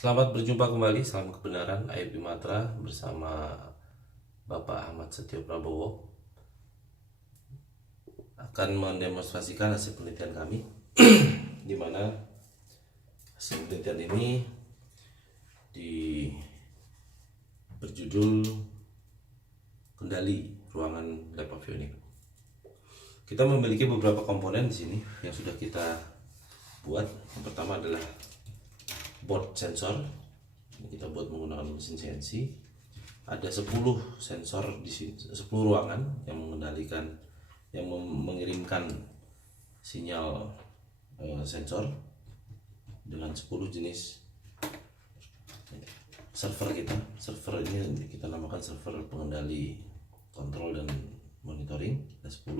Selamat berjumpa kembali, salam kebenaran IUP Matra bersama Bapak Ahmad Setio Prabowo akan mendemonstrasikan hasil penelitian kami di mana hasil penelitian ini berjudul kendali ruangan lab avionik. Kita memiliki beberapa komponen di sini yang sudah kita buat. Yang pertama adalah board sensor. Ini kita buat menggunakan mesin CNC. Ada 10 sensor di sini, 10 ruangan yang mengendalikan, yang mengirimkan sinyal sensor dengan 10 jenis server kita. Server ini kita namakan server pengendali kontrol dan monitoring. Ada 10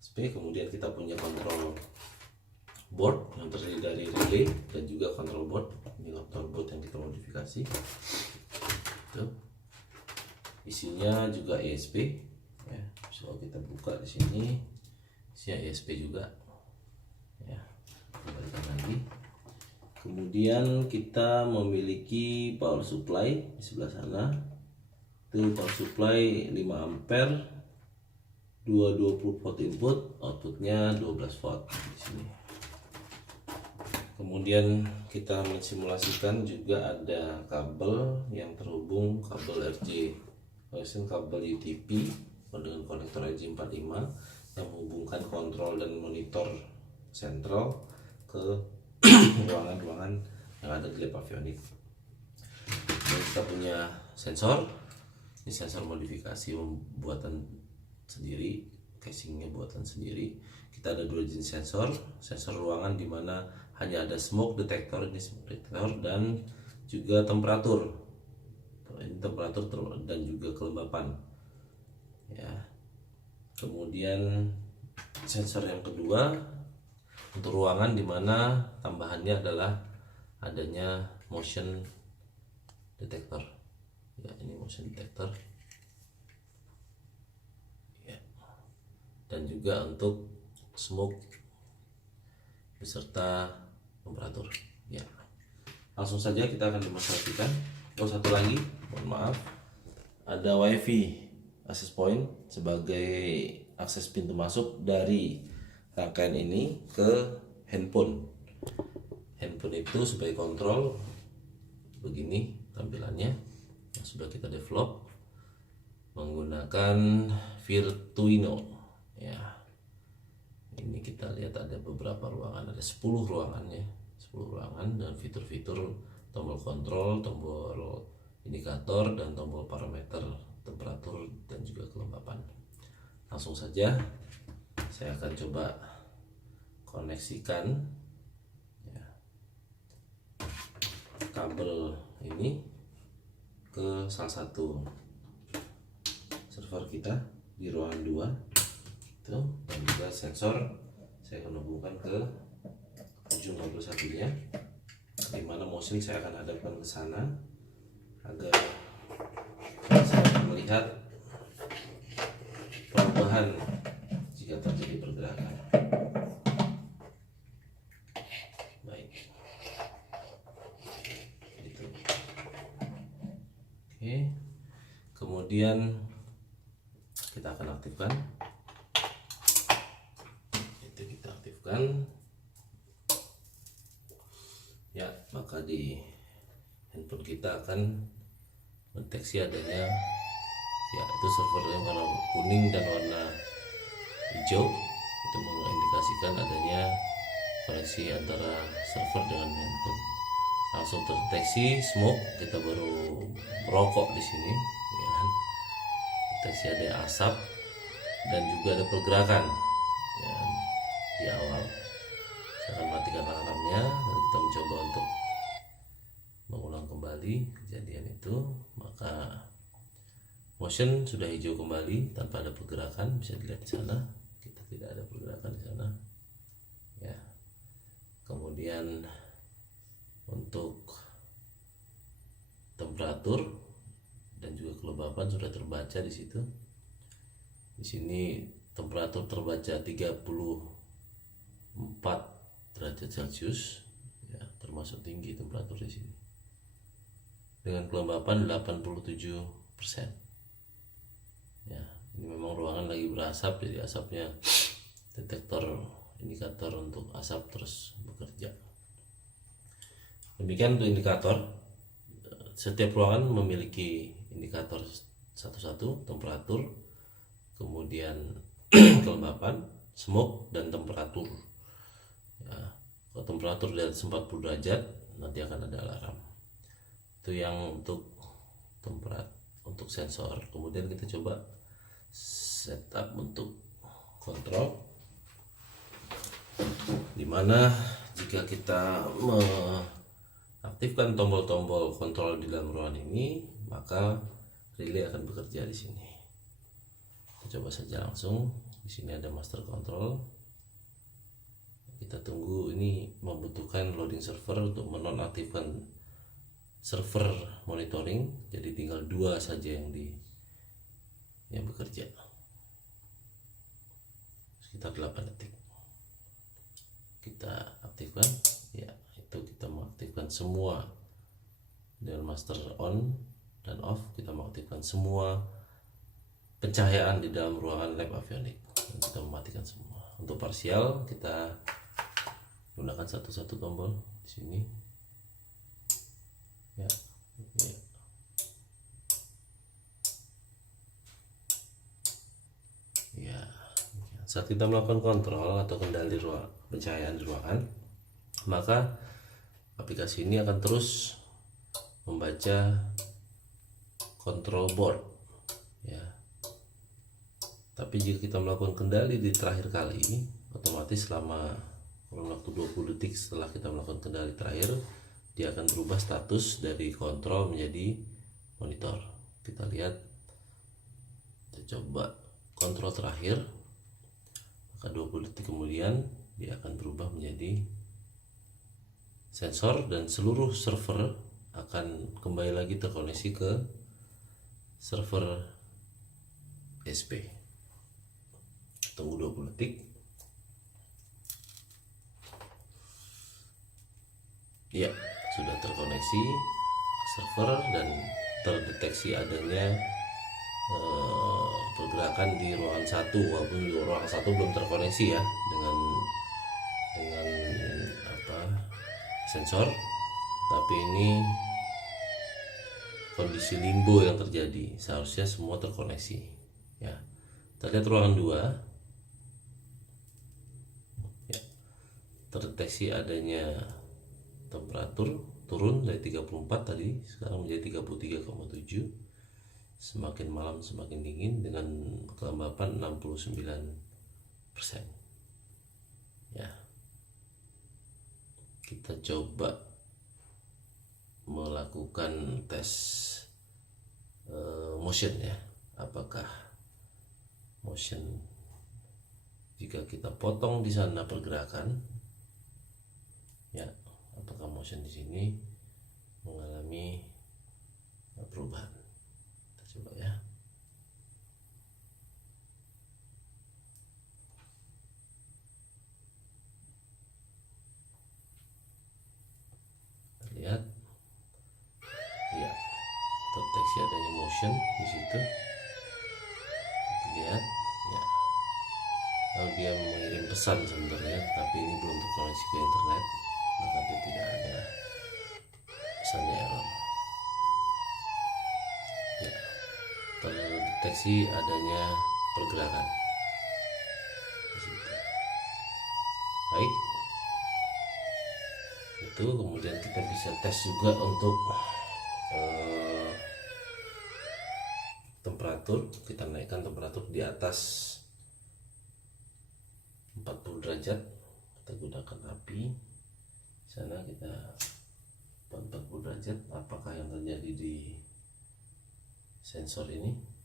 SP. Kemudian kita punya kontrol board yang terdiri dari relay dan juga control board. Ini control board yang kita modifikasi. Tuh. Isinya juga ESP. Ya, bisa kita buka di sini. Isinya ESP juga. Ya, kembalikan lagi. Kemudian kita memiliki power supply di sebelah sana. Itu power supply 5 ampere. 220 volt input, outputnya 12 volt di sini. Kemudian kita mensimulasikan juga ada kabel yang terhubung, kabel RJ, kabel UTP dengan konektor RJ45 yang menghubungkan kontrol dan monitor sentral ke ruangan-ruangan yang ada di lab avionik. Dan kita punya sensor, ini sensor modifikasi buatan sendiri, casingnya buatan sendiri. Kita ada 2 jenis sensor ruangan di mana hanya ada smoke detector, ini smoke detector, dan juga temperatur. Ini temperatur dan juga kelembapan. Ya. Kemudian sensor yang kedua untuk ruangan di mana tambahannya adalah adanya motion detector. Ya, ini motion detector. Dan juga untuk smoke beserta temperatur. Ya, langsung saja kita akan demonstrasikan. Satu lagi, mohon maaf, ada WiFi access point sebagai akses pintu masuk dari rangkaian ini ke handphone. Handphone itu sebagai kontrol, begini tampilannya yang sudah kita develop menggunakan Virtuino. Ya, ini kita lihat ada beberapa ruangan, ada 10 ruangan ya, 10 ruangan dan fitur-fitur tombol kontrol, tombol indikator, dan tombol parameter temperatur dan juga kelembapan. Langsung saja saya akan coba koneksikan ya, kabel ini ke salah satu server kita di ruangan 2 itu, dan juga sensor saya akan hubungkan ke ujung kabel satunya, dimana motion saya akan hadapkan ke sana agar saya akan melihat perubahan jika terjadi pergerakan. Baik, gitu. Oke, kemudian kita akan aktifkan. Ya, maka di handphone kita akan mendeteksi adanya, ya, itu server yang warna kuning dan warna hijau, itu mengindikasikan adanya koneksi antara server dengan handphone. Langsung terdeteksi smoke, kita baru merokok di sini, ya kan? Deteksi ada asap dan juga ada pergerakan ya, di awal. Saya akan matikan alarmnya dan kita mencoba untuk mengulang kembali kejadian itu. Maka motion sudah hijau kembali tanpa ada pergerakan, bisa dilihat di sana. Kita tidak ada pergerakan di sana. Ya. Kemudian untuk temperatur dan juga kelembapan sudah terbaca di situ. Di sini temperatur terbaca 34 derajat Celcius, ya, termasuk tinggi temperatur di sini. dengan kelembapan 87%. Ya, ini memang ruangan lagi berasap, jadi asapnya detektor indikator untuk asap terus bekerja. Demikian untuk indikator. Setiap ruangan memiliki indikator satu-satu, temperatur, kemudian kelembapan, smoke, dan temperatur. Ya, kalau temperatur di atas 40 derajat nanti akan ada alarm. Itu yang untuk untuk sensor. Kemudian kita coba setup untuk kontrol, dimana jika kita aktifkan tombol-tombol kontrol di dalam ruangan ini, maka relay akan bekerja di sini. Kita coba saja langsung. Di sini ada master control. Kita tunggu, ini membutuhkan loading server untuk menonaktifkan server monitoring, jadi tinggal 2 saja yang bekerja. Sekitar 8 detik. Kita aktifkan, ya, itu kita mengaktifkan semua dengan master on dan off. Kita mengaktifkan semua pencahayaan di dalam ruangan lab avionik dan kita mematikan semua. Untuk parsial kita gunakan satu-satu tombol di sini. Ya, ya. Ya, saat kita melakukan kontrol atau kendali pencahayaan di ruangan, maka aplikasi ini akan terus membaca control board, ya. Tapi jika kita melakukan kendali di terakhir kali, otomatis selama kurun waktu 20 detik setelah kita melakukan kendali terakhir, dia akan berubah status dari kontrol menjadi monitor. Kita lihat, kita coba kontrol terakhir, maka 20 detik kemudian dia akan berubah menjadi sensor dan seluruh server akan kembali lagi terkoneksi ke server SP. Tunggu 20 detik. Ya, sudah terkoneksi ke server dan terdeteksi adanya pergerakan di ruangan 1, walaupun di ruangan 1 belum terkoneksi ya dengan sensor, tapi ini kondisi limbo yang terjadi. Seharusnya semua terkoneksi, ya. Kita lihat ruangan 2, ya, terdeteksi adanya temperatur turun dari 34 tadi sekarang menjadi 33,7. Semakin malam semakin dingin dengan kelembapan 69%. Ya. Kita coba melakukan tes motion, ya. Apakah motion, jika kita potong di sana pergerakan, ya, apakah motion di sini mengalami perubahan. Kita coba, ya. Kita lihat, ya, terdeteksi adanya motion di situ. Kita lihat, ya, kalau dia mengirim pesan sebenarnya, tapi ini belum terkoneksi ke internet, maka dia tidak ada pesannya error. Ya, terdeteksi adanya pergerakan di situ. Baik, itu kemudian kita bisa tes juga untuk temperatur. Kita naikkan temperatur di atas 40 derajat. Kita gunakan api. Di sana kita 40 derajat. Apakah yang terjadi di sensor ini?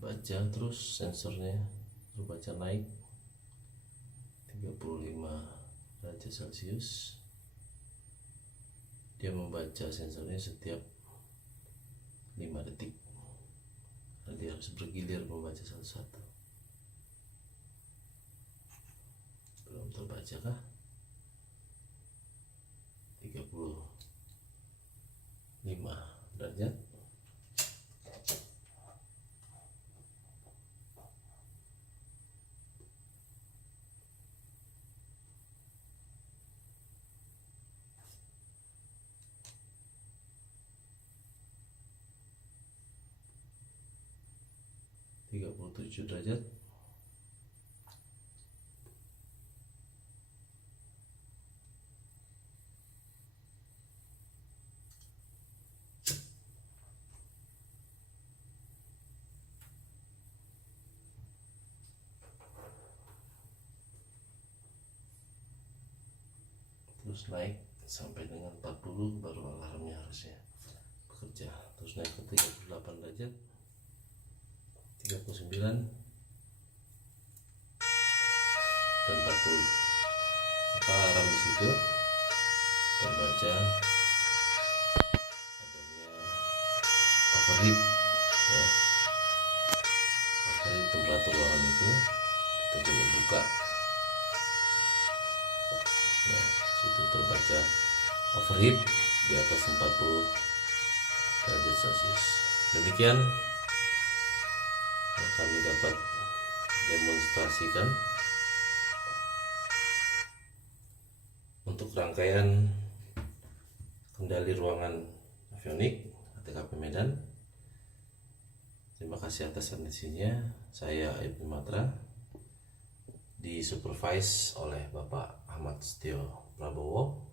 terbaca, terus sensornya terbaca naik 35 derajat Celcius. Dia membaca sensornya setiap 5 detik. Nah, dia harus bergilir membaca satu-satu. Belum terbaca kah? 35 derajat. Tiga puluh tujuh derajat. Terus naik sampai dengan 40, baru alarmnya harusnya bekerja. Terus naik ke 38 derajat, 39 dan 40. Maka alarm di situ terbaca adanya overheat, ya. Overheat temperatur ruangan itu kita coba buka. Ya, situ terbaca overheat di atas 40 derajat Celcius. Demikian yang kami dapat demonstrasikan untuk rangkaian kendali ruangan avionik ATKP Medan. Terima kasih atas atensinya. Saya Ibnu Matra, disupervise oleh Bapak Ahmad Setio Prabowo.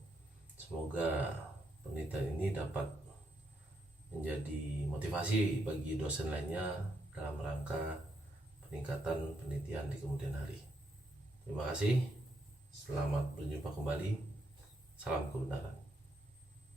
Semoga penelitian ini dapat menjadi motivasi bagi dosen lainnya dalam rangka peningkatan penelitian di kemudian hari. Terima kasih. Selamat berjumpa kembali. Salam kebenaran.